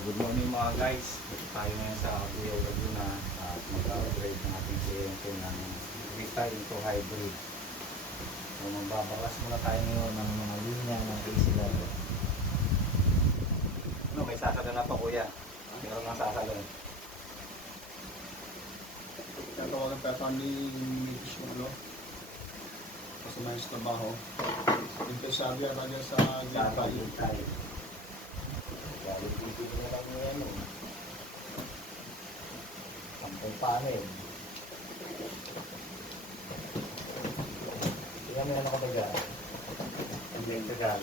Good morning mga guys. Dito tayo ngayon sa Buyaw Laguna at mag-upgrade ng ating kliyente ng Vita into hybrid. So magbabakas muna tayo ngayon ng mga linya ng AC level. No, may sasalo na pa kuya. Meron ng sasalo. Tatawagan pa ni Mitch yung ano, kasama yung trabaho. Ito sabi ata niya sa Sasalo Gipay. tayo. Kaya ibigin na lang yung ano. Sampung panel. Tingnan mo na nakataga. Hindi yung tagal.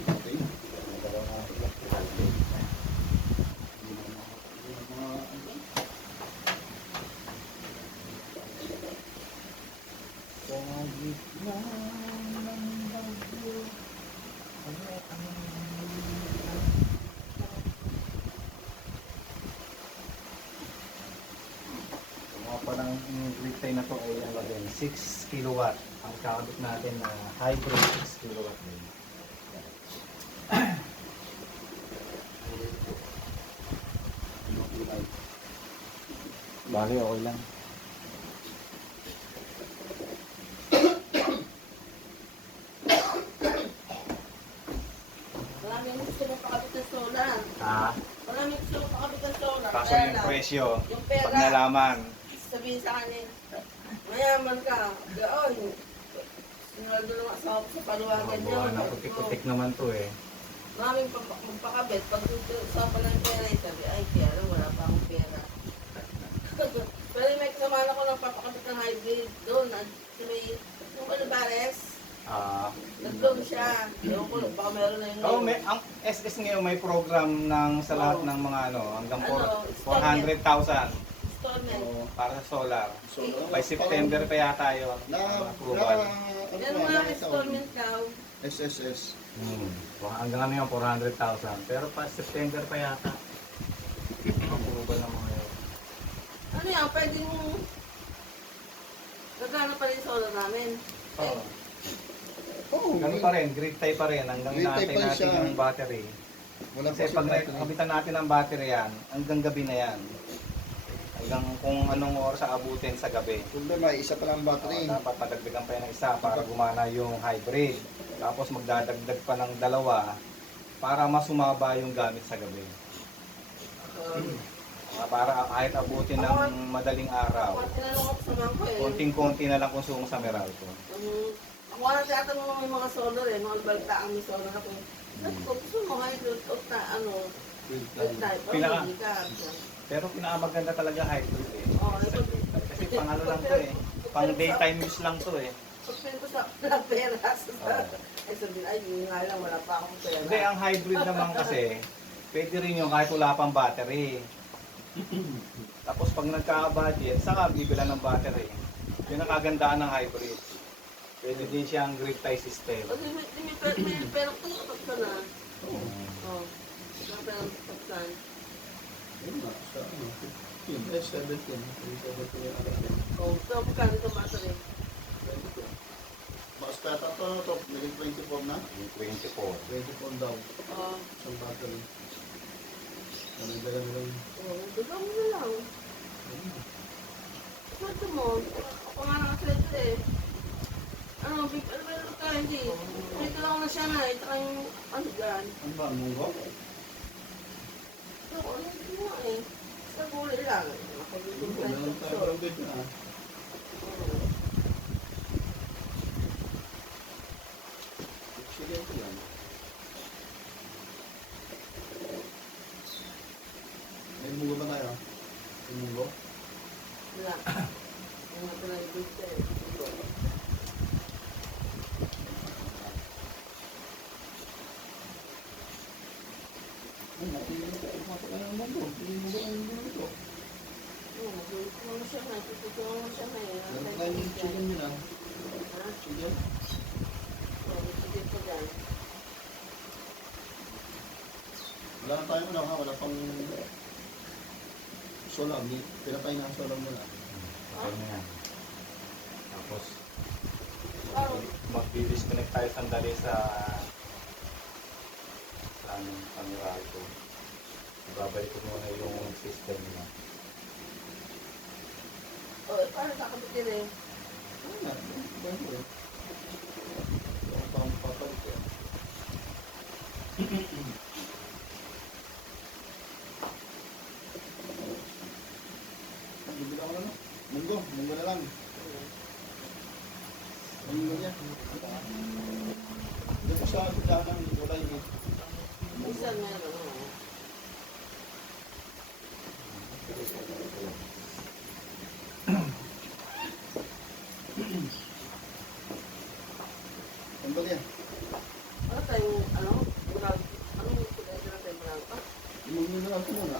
Okay. Nagalaw nga electrical. Sa gitna ng bagyo, mga parang retay na to ay ano din, 6 kilowatt. Ang kakabit natin na hybrid 6 kilowatt din. Bali, okay lang. Maraming gusto mo pakabit ng solar. Ah, Maraming gusto mo pakabit ng solar. kaso Kaya yung lang, presyo, yung pera, pag nalaman, sabihin sa kanin, mayaman ka. Gaon. Sinulado ng asawa ko sa paluwagan niya. buwan na putik-putik naman to eh. Maraming magpakabit. Pag usapan ng pera, sabi, ay, kaya lang, wala pa akong pera. Pero may kasama na ko ng papakabit ng hybrid doon. At may, yung Olivares, Ah, nag-doon siya. Yung ko, baka meron na yung oh, ang SS ngayon may program ng sa lahat Oo. ng mga ano, hanggang Ano, 400,000 installment. para sa solar. So, By September pa yata yun. na Approval. Yan mga installment daw. SSS. Hanggang ano yun, 400,000. Pero pa September pa yata. Approval ng mga yun. Ano yan, pwede mong gagana pa rin solar namin. Oo. Oh, Ganun pa rin, grid tie pa rin. Hanggang Grid tie natin pa rin natin siya. yung battery. wala pa Kasi si pag battery. nakabitan natin ang battery yan, hanggang gabi na yan. Hanggang kung anong oras abutin sa gabi. Problema, isa pa lang ang battery. Dapat padagdagan pa yan ng isa para gumana yung hybrid. Tapos magdadagdag pa ng dalawa para masumaba yung gamit sa gabi. Para kahit abutin ng madaling araw, Ako, tinanong ko sa bangko eh. konting-konti na lang konsumo sa Meralco. Ako na tinatanong mo may mga solar eh, mga baltaan may solar ako. Sabi ko, gusto mo hybrid o ano, Grid good tie. type. Pinaka- Hindi ka. Pero pinakamaganda talaga hybrid eh. Oo, Kasi pang ano lang to eh. Pang daytime use lang to eh. pagpili ko sa pera. Ay sabihin, ay yun nga lang, wala pa akong pera. Hindi, ang hybrid naman kasi, pwede rin yung kahit wala pang battery. Tapos pag nagka-budget, saka bibila ng battery. Yun ang kagandahan ng hybrid. Pwede din siyang grid tie system. Kasi may pera ko sa na. Oo. May pera ko sa na. Yun nga, sa ano, 15, 17. 17 yung ano. Oo, so magkano itong battery? 22. Mas peta to, naging 24 na. Yung 24. 24 daw, Oo. isang battery. Ano yung dala nila yun? Oo, bigyan mo na lang. Swerte mo, ako nga nakaswerte eh. Ano ba ka, hindi. Swerte lang na siya na, ito yung ano dyan. Ano ba, munggo? Oo, hindi mo eh. Sa gulay lang. Nakagulong Munggo, tayo meron sa tayo store. ng bit na. Oo. Sige, ito yan. May munggo ba tayo? May munggo? Wala. Yung mga pinag-ibig ko eh. Ay, natin tayo. Mata ng munggo. Hindi munggo ang munggo ito. Oo, magulit ko na siya na. Tutulungan mo siya na eh. Meron tayong chicken yun ah. Ha? Chicken? Oo, sige ko dyan. Wala na tayo ano ha, wala pang solam. Pinatay na ang solam nila. Ganyan. Tapos, Parang mag-disconnect tayo sandali sa aming Meralco. Babalik ko muna yung system niya. O, paano kakabitin eh? Ano na? Ganun eh. Yung pang papalit eh. Bibila ko na no? Munggo na lang. Munggo niya. Dito sa bigla ng wala yung Minsan meron, oo. Ang ba yan? Ano tayong, ano? Brag, anong kulay na tayo brag? Ah, Munggo na lang ito muna.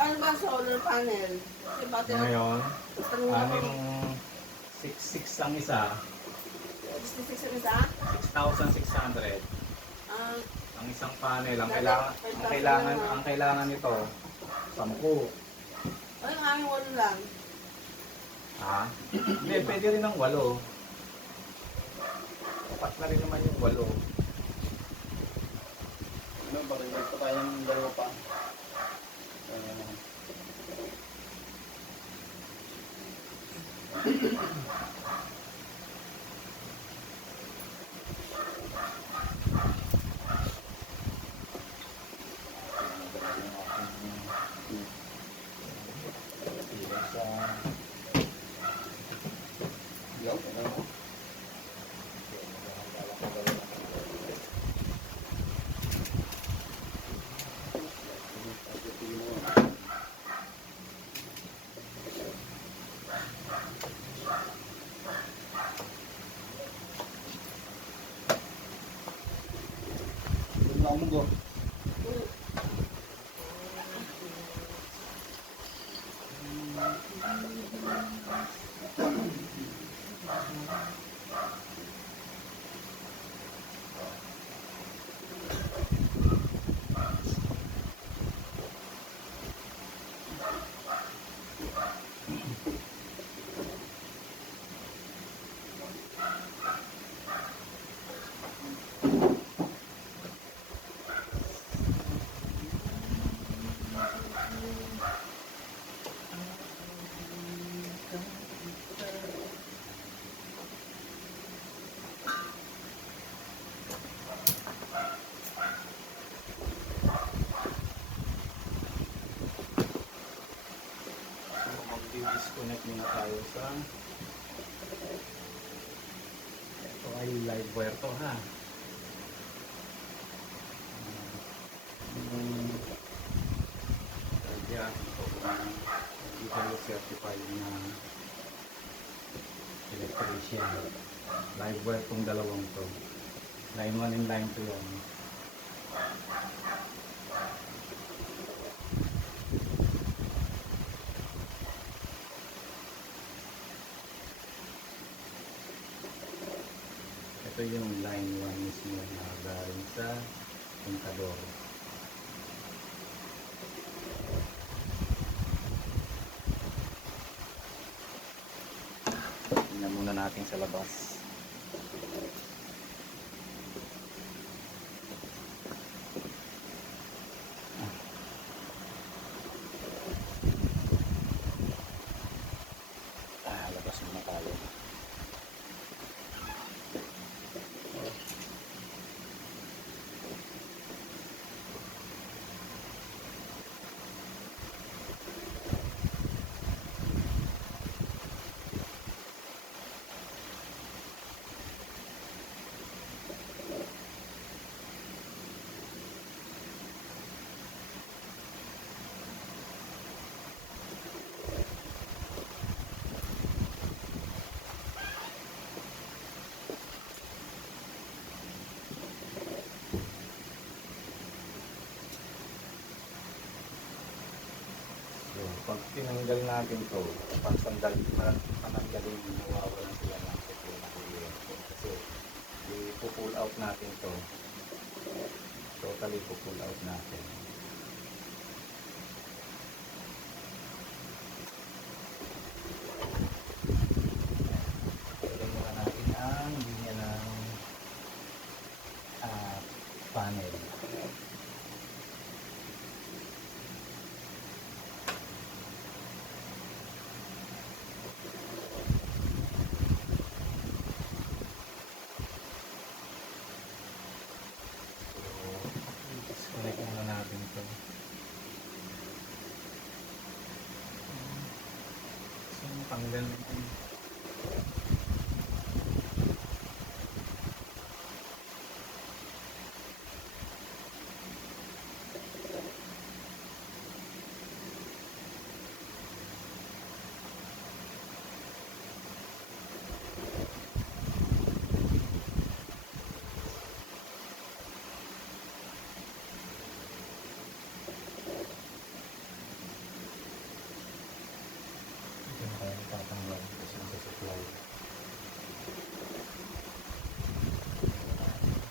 ano ba solar panel? Kasi bati ang Ngayon, tanong ako, yung 6,600 ang isa, 66 ang isa? 6,600. Ah, Ang isang panel, ang Dati, kailangan, 5,000 lang, ang kailangan nito, 10. ay, ang aming walo lang. Ha? Hindi, pwede rin ng 8. Sapat na rin naman yung 8. Ano, bakit pa tayong dalawa pa? Yaw, ano? Doon lang munggo. Mag-disconnect muna tayo sa ito ay live wire to ha. Kaya ito legally certified na electrician. Live wire tong dalawang to. Line 1 and line 2 yan. Ito yung line 1 mismo na galing sa kontador. Tingnan muna natin sa labas. Labas muna tayo. tanggal natin to. Pananggalin, nawawalan sila ng supply na kuryente. Kasi i-pull out natin to. Totally pull out natin. Ilagay muna natin ang linya ng panel. Disconnect muna natin ito. So, tanggal natin. Ito na tayo tatanggal kasi sa supply.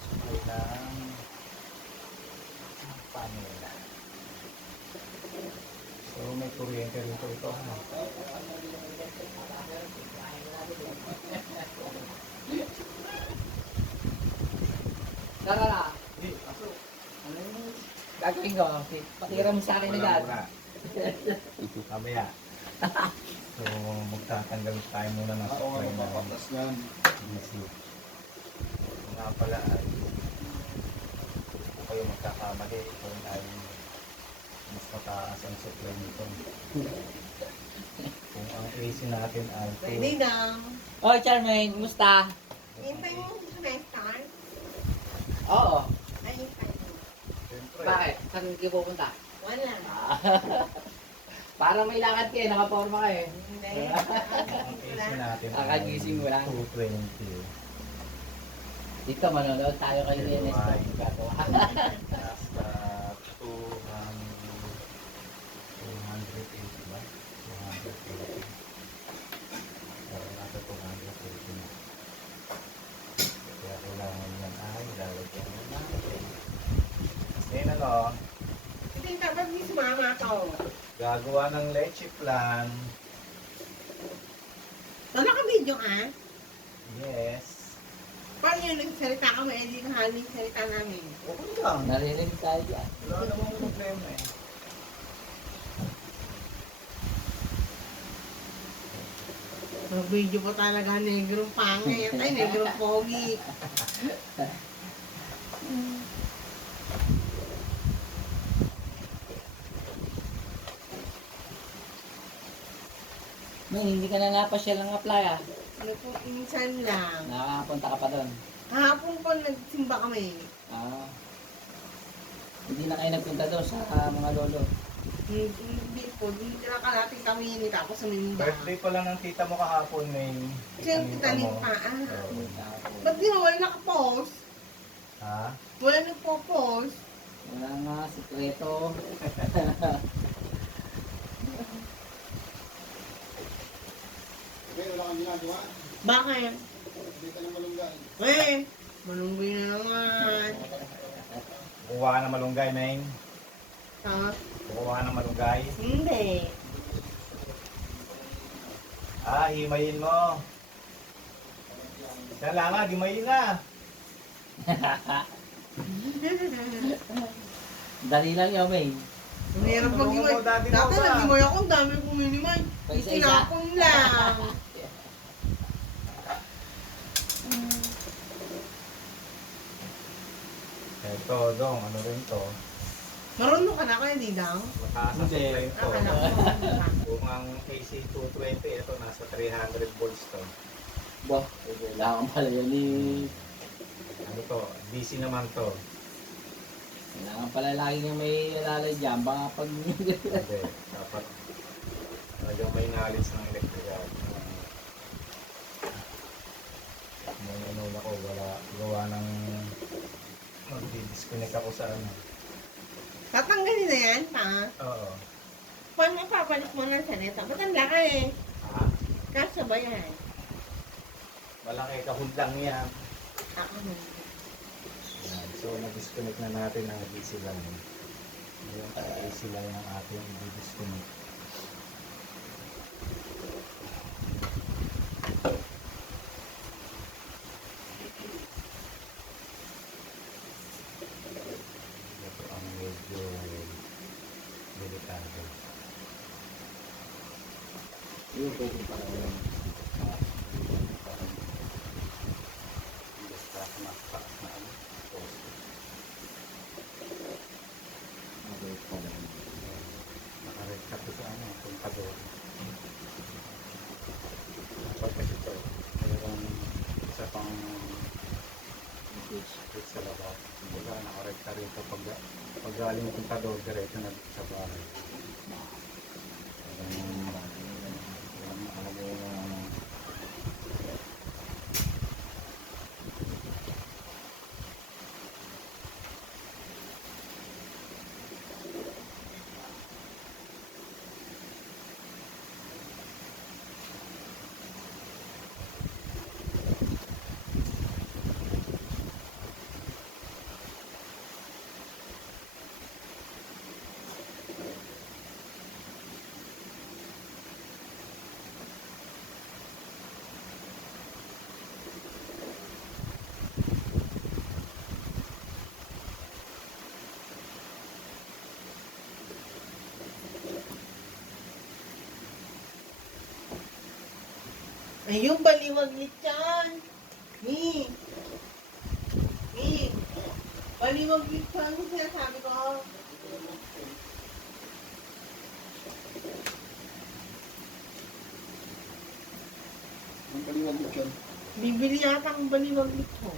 Supply ng panel. So may kuryente rin po ito. Tara. Ano yung gagawin ko? Pakira mo sa akin agad. Mamaya. So magtatanggal tayo muna ng Ako nga supply ng mapapatas yan. DC. Nga pala ay kung kayo magkakamali, kung ay mas mataas ang supply nito. Kung ang AC natin ay Ready na. Oh, Charmaine, kumusta? Hintay mo yung semester? Oo. Ay, hintay mo. siyempre, Bakit? Saan kayo pupunta? Wala. Parang may lakad kayo, nakaporma kayo. Hindi. ang AC natin Kakagising mo lang. 220. Dito, manonood tayo kayo ni Ernesto. Gagawa. Nasa 280 ba? 280. Nasa 280 na. Kaya kailangan yan ay lalagyan mo natin. Ngayon ano, Hindi, dapat di sumama ko. gagawa ng leche plan. So, naka-video ka? Yes. Paano yung nagsalita ka, may hindi ka haling salita namin? Okay lang. Narinig tayo dyan. Wala namang problema eh. Mag-video po talaga negrong pangit. Ay, negrong pogi. May, hindi ka na napasyal ng apply ah. Ano po, minsan lang. Nakakapunta ka pa doon. Kahapon po nagsimba kami. Ah. Hindi na kayo nagpunta doon sa mga lolo. Hindi po, hindi nakalating kami ni tapos sa Minda. Birthday pa lang ng tita mo kahapon, May. Siyempre, Anita tanim mo. pa. Ah. Oo. Ba't di na wala nakapost? Ha? Wala nagpo-post. Wala nga, sikreto. Okay, wala kang ginagawa. Bakit? Hindi ka na malunggan. Manunggoy na naman. Kukuha ka ng malunggay, Meng. Ha? Kukuha ka ng malunggay. Hindi. Himayin mo. Yan lang nga, himayin na. Dali lang yun, May. Ang hirap mag-imay. Tulungan mo, Daddy Dati Boba. nag-imay ako, ang dami kong minimay. Isa-isa. Itinapon lang. Ito, Dong, ano rin to? Marunong ka na kaya, di daw? Mataas ang Hindi. supply to. Akala ko marunong ka. Kung ang AC220, ito nasa 300 volts to. Bo, kailangan pala yun ni... Ano to? DC naman to. Kailangan pala lagi niyang may alalay dyan. Baka pag... Hindi. Dapat talagang may knowledge ng electrical. May ano ako, wala gawa ng mag-disconnect ako sa ano. Tatanggalin na yan, pa. Oo. Paano papalit mo ng salita? Ba't ang laki eh? Ah, Kasya ba yan? malaki kahod lang yan. Ano? Yan. So, na-disconnect na natin ang AC lang. Yung AC lang ng ating i-disconnect. Ito ang medyo delikado. Yung pwede pa lang. Basta nakataas na ano. Poste. Nakarekta ko sa ano, kontador. Dapat kasi ito, mayroong isa pang switch sa labas. Kumbaga, nakarekta rito pag galing yung kontador, diretso na dito sa bahay. Walang nakalagay yung Ay, yung baliwaglit yan. Mi. Mi. Baliwaglit pa ang sinasabi ko. Ang kaliwag mo dyan. Bibili yata ang baliwaglit ko.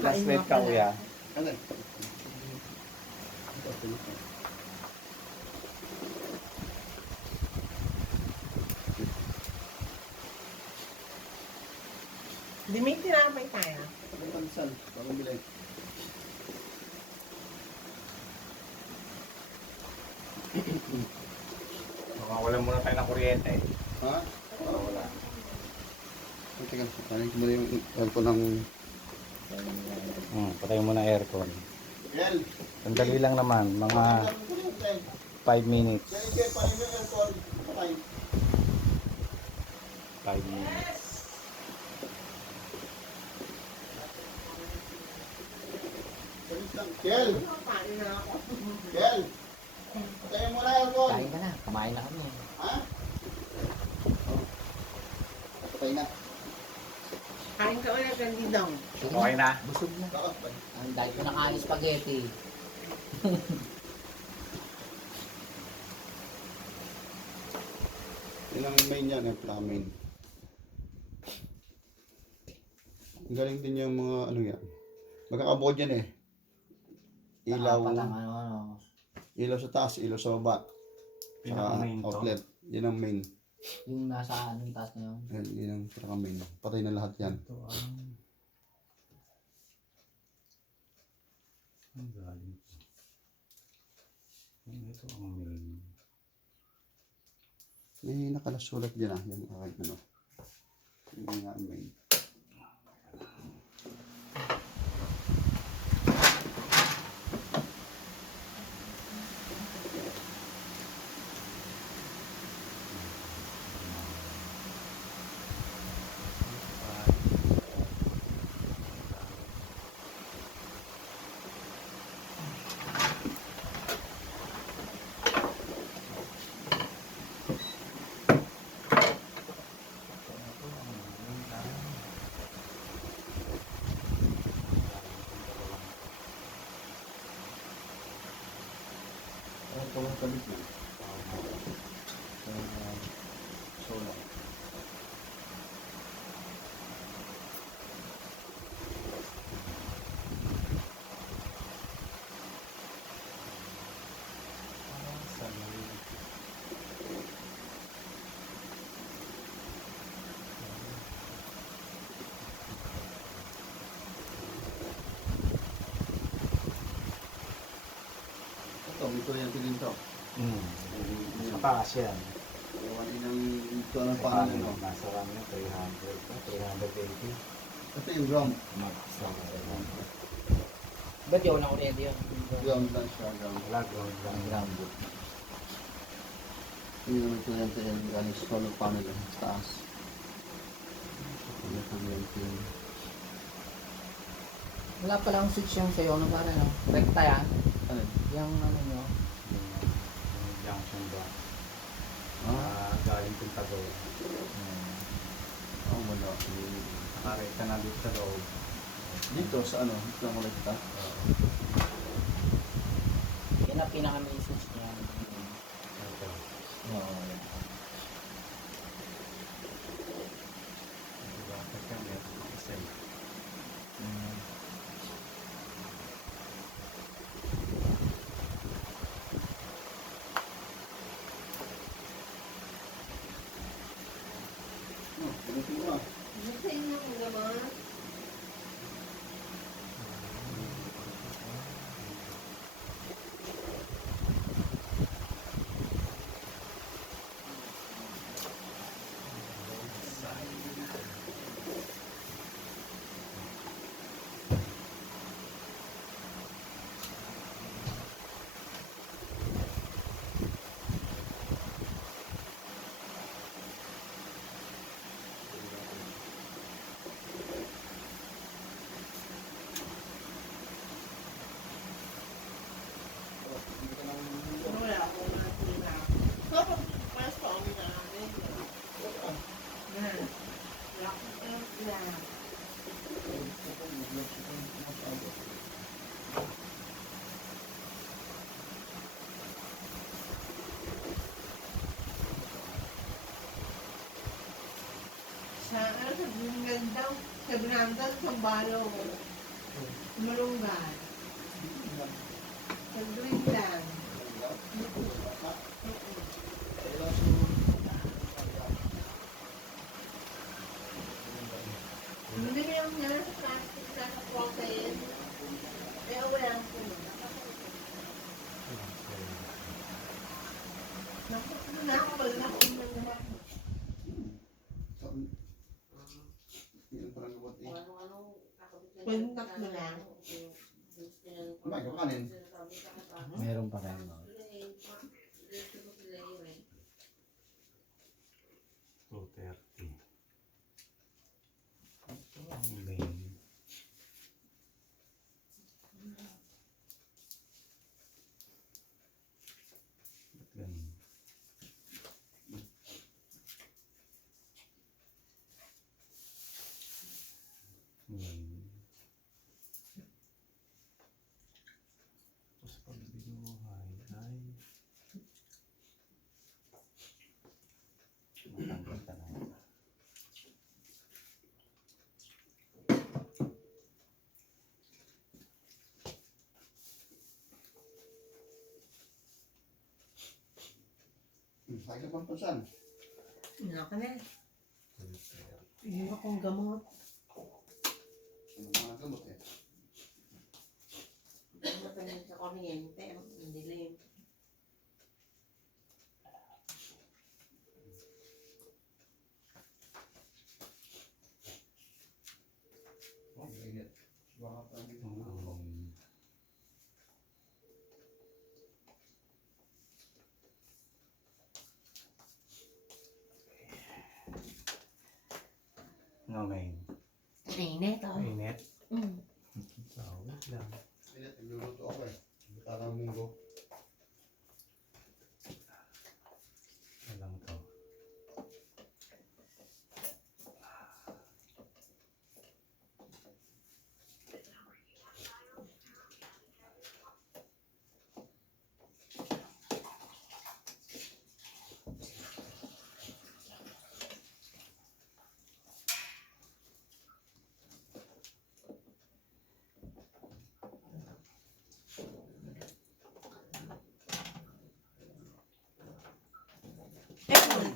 translate ka, kuya. Ano? Di may tinapay tayo. Ano pansan? Bakong bilay? Mawalan muna tayo ng kuryente. Ha? Wala. Teka, kanin ko muna yung aircon ng... Patay mo na aircon. Yan! Sandali lang naman, mga 5 minutes. Yan, panin mo yung aircon. Patay. 5 minutes. Salit lang. Kel! Paano na ako? Kel! Patayin mo na aircon. Kain ka na. Kumain na kami. Ha? Patay na. Kain ka ulit ang didong. Okay na? Busog na. Bakit ba? Ang dahil ko nakain spaghetti. Yun ang main yan, plaka main. Ang galing din yung mga ano yan. Magkakabukod yan eh. Ilaw, Saka pa lang, ano. ilaw sa taas, ilaw sa baba. Yun Saka ang main to. outlet. Yan ang main. Yung nasa anong taas na yun. Yan ang pinaka main. Patay na lahat yan. Ito ang galing. Ito ang main. May nakalasulat dyan yung aking ano. Yung nga ang main. kuryente din to. Sa taas yan. Ewan din ang ito ng Sa panel panel, mo. nasa lang yan, 380. Ito yung ground. Max lang. Ba't yun ang kuryente yun? Ground lang siya, ground. Wala, ground lang. Grounded. Yun yung kuryente yan, galing sa solar panel sa taas. Yung kuryente. Wala palang switch yung sa'yo, ano ba na? Rekta yan? Ano? Yung ano nyo? Yung junction ba? Galing Pintagol. Oo, wala. Nakarekta na dito sa loob. Dito sa ano? Dito ang kolekta. Yan ang pinaka-main switch niya. Ito. Oo. Bakit yan? Isa. Ganito mo ah. Ano sa inyo ang naman? Wala akong nakita. Kapag pasto ang namin. Lock na. Sa ano, sa Bungan daw, sa Binandan, sa Balong. Malunggan. Sa Greenland. Hindi mo yung nila sa plastic sa protein. Kaya wala ang pumunta. Nakapal na ako ng naman. Yan parang gabot eh. Kontak mo lang. Kumain ka kanin. Meron pa rin. 230. Ang main. Ba't ganun? Main. Tapos pag binuhay ay matanggal ka na. Sakit sa pampansan. Wala ka na. Hindi akong gamot. Ano mga gamot eh. Matagal sa kuryente. Ang dilim. Ang init. Baka pa hindi mo. No main. Init oh. Init. Mm. Wait lang. Init, nagluluto ako eh. Parang munggo. Walang to.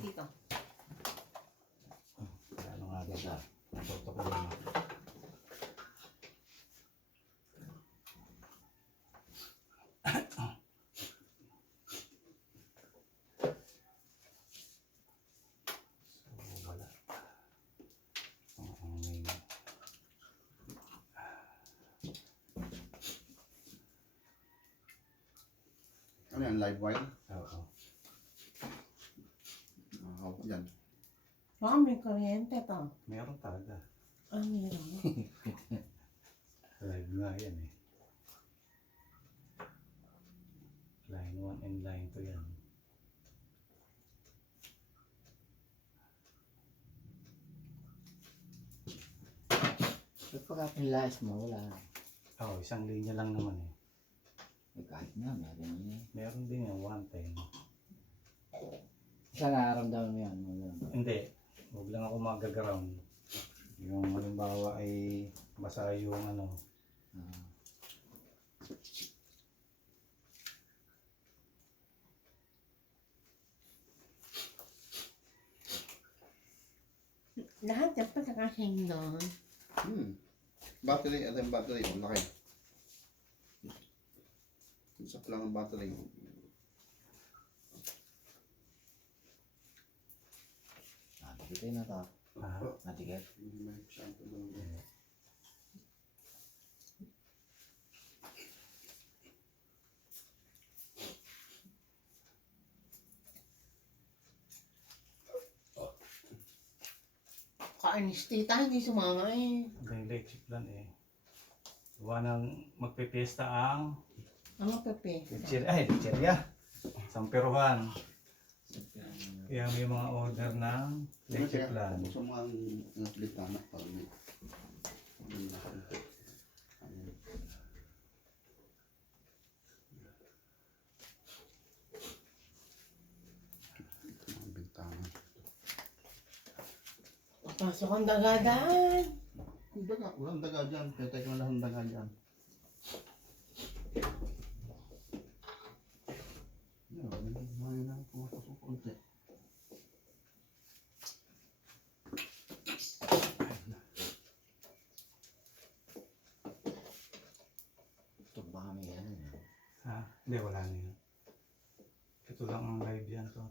Dito. Ano nga ba siya? Toto ko lang. yan, live wire. Oo. Hawak yan. Baka may kuryente to. Meron talaga. Ah, meron. Live nga yan eh. Line 1 and line 2 yan. Ba't pagka pinilayas mo, wala na. Oo, isang linya lang naman eh. Eh, kahit nga, meron yun eh. Meron din yan, 110. Isa nararamdaman mo yan, wala. Hindi. Huwag lang ako mag-ground. Yung halimbawa ay basa yung ano. Ah. Lahat yan pagkakasing doon. Battery, ito yung battery. Ang laki. Isa pa lang ang battery. Natikit na to. Ah, Natikit. May shampoo lang. Kaanis tita, hindi sumama eh. hanggang electric plan eh. Gawa ng magpipiesta ang Ang pepe. Lechirya. Samperuhan. Kaya may mga order ng electric plan. Gusto mo ang litana para may... Ang bintana. Pasok ang dagadan. Kung daga, walang daga dyan. Kaya tayo lang ang daga dyan. May na pumasok konti. Ito baka may ano eh. Ha? Hindi, wala na yun. Ito lang ang live yan. Ito.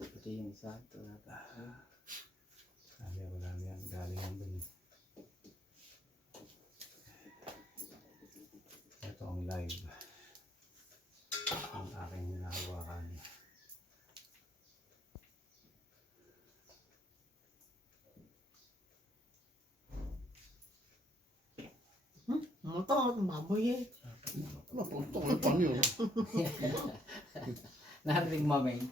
Ito yung isa. Ito nata. Sabi, wala na yan. Galing yan dun. Ito ang live. Ang aking hinahawakan. Ano to? Baboy eh. Ano, puntong ang panyo. Narinig mo, Meng.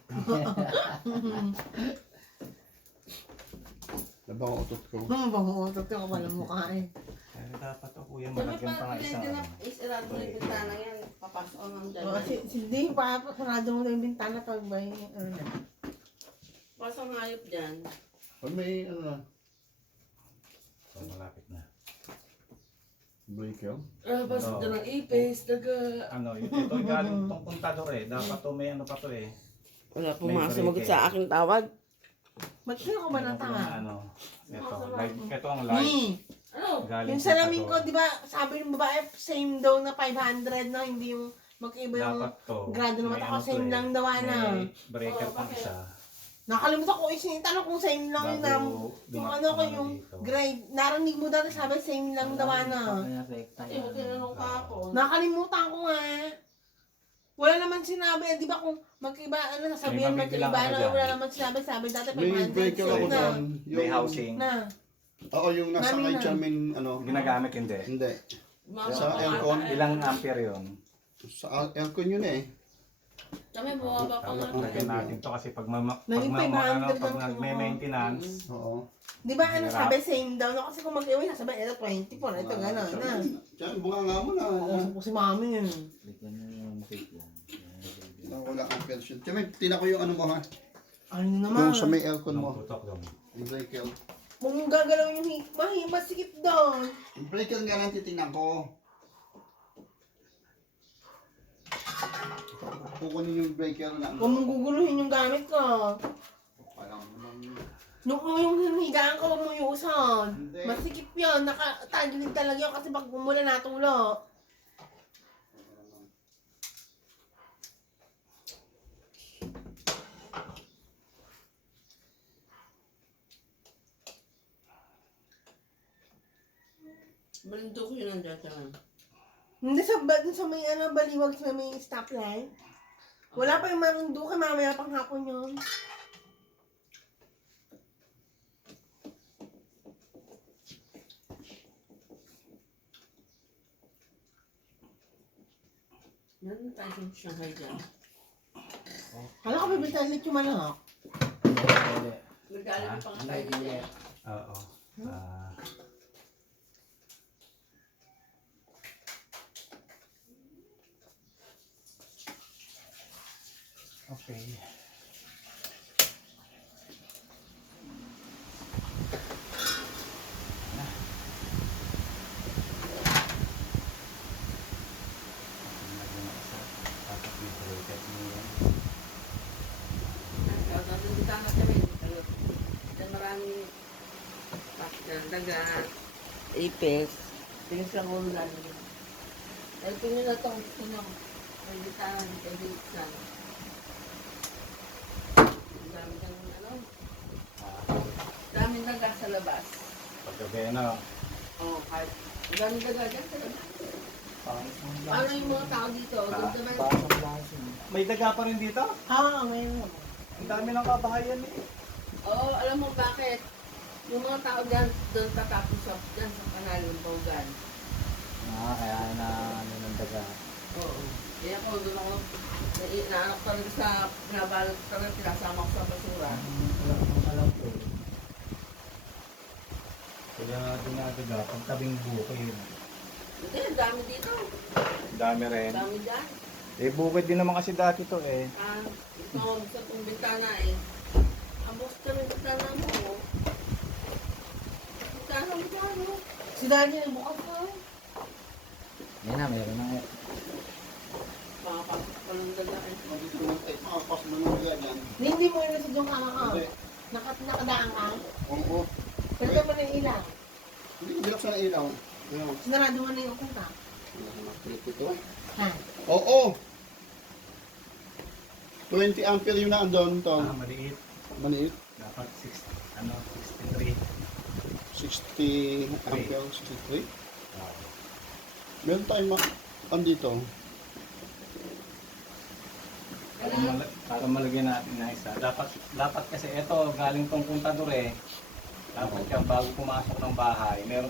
Labang utot ko. Ano bang utot ko walang mukha eh. Kaya dapat o kuya, Sabi malagyan pa pa, nga isang pwede na ano. isarado na yung bintana yan. Papasok ang Oh, dalawa. si Dave pa, sarado mo na yung bintana pag ba ano na. Pasok ang hayop dyan. Pag may ano na, So, malapit na. break yun. Pasok Oo. dyan ang ipis, daga. Ano, ito galing tong kontador eh. Dapat to may ano pa to eh. Wala pong mga sumagot sa aking tawag. Ba't sino ko ba Ito natanga? ano, ito, live, ito ang live. Ni, Ano? Galing yung sa salamin ko, kontador. di ba, sabi ng babae, same daw na 500 no, hindi yung magkaiba yung Dapat to. grado ng may mata ko, ano to same eh. lang daw na. May breaker Oo, pang bakit? isa. Nakalimutan ko, isinitanong kung same lang yun na, yung ano ko, yung grade, narinig mo dati sabi, same lang daw na. Eh, ba't tinanong ka ako? Nakalimutan ko nga. Wala naman sinabi, di ba kung magkaiba, ano, sasabihin May mabibilang magkaiba ka na, dyan. wala naman sinabi, sabi dati May 500 breaker ako same na. dyan. May housing. Na. Oo, yung nasa Namin kay na. Charmin, ano. Ginagamit hindi. Hindi. Mama Sa ko aircon, nga, Ilang ampere yun? Sa aircon yun eh. Kami bumaba pa nga. Lagyan natin to kasi pag Naging 500 pag lang nagme-maintenance, Oo. Di ba ano Hirap. sabi same daw no? Kasi kung mag-iwi sasabi, ito 24, ito gano'n na. Diyan, bunga nga mo na. Usap ko si mami yun. Bigyan mo yung fake lang. Wala kang version. Charmin, tina ko yung ano mo ha. Ano naman? Yung sa may aircon mo. tutok doon. Yung breaker. Kung gagalaw yung masikip doon. Yung breaker nga lang titingnan ko. Kukunin yung breaker na Huwag mong guguluhin yung gamit ko. Parang naman. Nung yung higaan ko, huwag mo iusod. Hindi. Masikip yun. Nakatagilid talaga yun kasi pag umulan natulo. Balindo ko yun ang dyan. Hindi sa may baliwag sa may stoplight. Wala pa yung marundo ka, mamaya pang hapon yun. Meron tayo sa Shanghai dyan. Hala ka bibita ulit yung manok. Nag-aalam pa nga tayo dyan. Oo. Okay. Nandita na kami. Diyan maraming daga, ipis. Tingin sa ulo namin. Dahil tingin na itong nandita na sa dami ng daming daga sa labas. Paggabi na. Oo, kahit daming daga dyan sa labas. Paano yung mga tao dito? Doon naman. May daga pa rin dito? Ngayon naman. Ang dami ng kabahayan eh. Oo, alam mo bakit? Yung mga tao dyan, doon tatapos dyan sa kanal ng Baugan. Kaya na ano ng daga. Oo. Kaya ako, doon ako, naanak talaga sa, nabalot talaga, pinasama ko sa basura. Alam ko. Kaya dinadaga, pag tabing bukid. Hindi, ang dami dito. Dami rin. Ang dami dyan. Eh, bukid din naman kasi dati to eh. Ito, sa itong bintana eh. Abos ka ng bintana mo. Bintana mo dyan, no? Si Daddy nagbukas ko. Yan na, meron na. Makapasok pa ng daga eh. Mabit ko lang tayo. Makapas mo ng ganyan. Hindi mo yun sa yung kama ka. Hindi. Nakadaan ka. Oo. Pero ka mo na yung ilaw. Hindi ko binuksan ang ilaw. Ayun. Sinarado mo na yung kuta. Wala ka mag-trip ito. Ha? Oo. 20 ampere yung naandun to. Maliit. Maliit. Dapat 63. 60 ampere, 63. Meron tayong andito. Para malagyan natin na isa. Dapat kasi ito, galing tong kontador eh. Dapat yan, bago pumasok ng bahay, meron